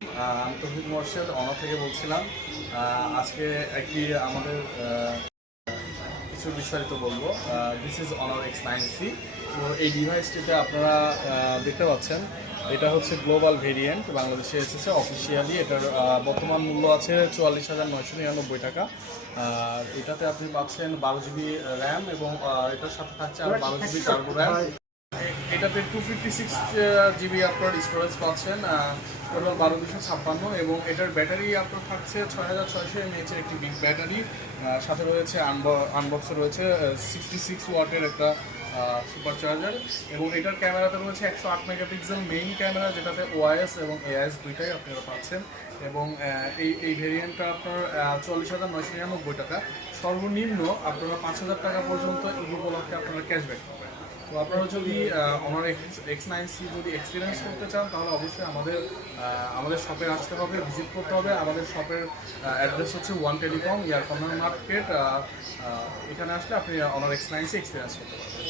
আমি তৌহিদ মোর্শেদ অনার থেকে বলছিলাম। আজকে একটি আমাদের কিছু বিস্তারিত বলবো। This is honour X9C। তো এই ডিভাইসটিতে আপনারা দেখতে পাচ্ছেন, এটা হচ্ছে গ্লোবাল ভেরিয়েন্ট, বাংলাদেশে এসেছে অফিসিয়ালি। এটার বর্তমান মূল্য আছে 44,999 টাকা। আর এটাতে আপনি পাচ্ছেন 12 GB র্যাম এবং এটার সাথে থাকছে আর 12 GB টার্বো র্যাম। এটাতে 256 GB আপনার স্টোরেজ পাচ্ছেন, টোটাল 1256, এবং এটার ব্যাটারি আপনার থাকছে 6600 mAh একটি বিগ ব্যাটারি। সাথে রয়েছে আনবক্সে রয়েছে 66 ওয়াটের একটা সুপার চার্জার, এবং এটার ক্যামেরাতে রয়েছে 108 মেগাপিক্সেল মেইন ক্যামেরা, যেটাতে ওআইএস এবং এআইএস দুইটাই আপনারা পাচ্ছেন। এবং এই ভেরিয়েন্টটা আপনার 44,999 টাকা। সর্বনিম্ন আপনারা 5,000 টাকা পর্যন্ত এই উপলক্ষে আপনারা ক্যাশব্যাক পাবেন। তো আপনারা যদি অনার X9C যদি এক্সপিরিয়েন্স করতে চান, তাহলে অবশ্যই আমাদের শপে আসতে হবে, ভিজিট করতে হবে। আমাদের শপের অ্যাড্রেস হচ্ছে ওয়ান টেলিকম, ইয়ার কর্নার মার্কেট। এখানে আসলে আপনি অনার X9C এক্সপিরিয়েন্স করতে পারবেন।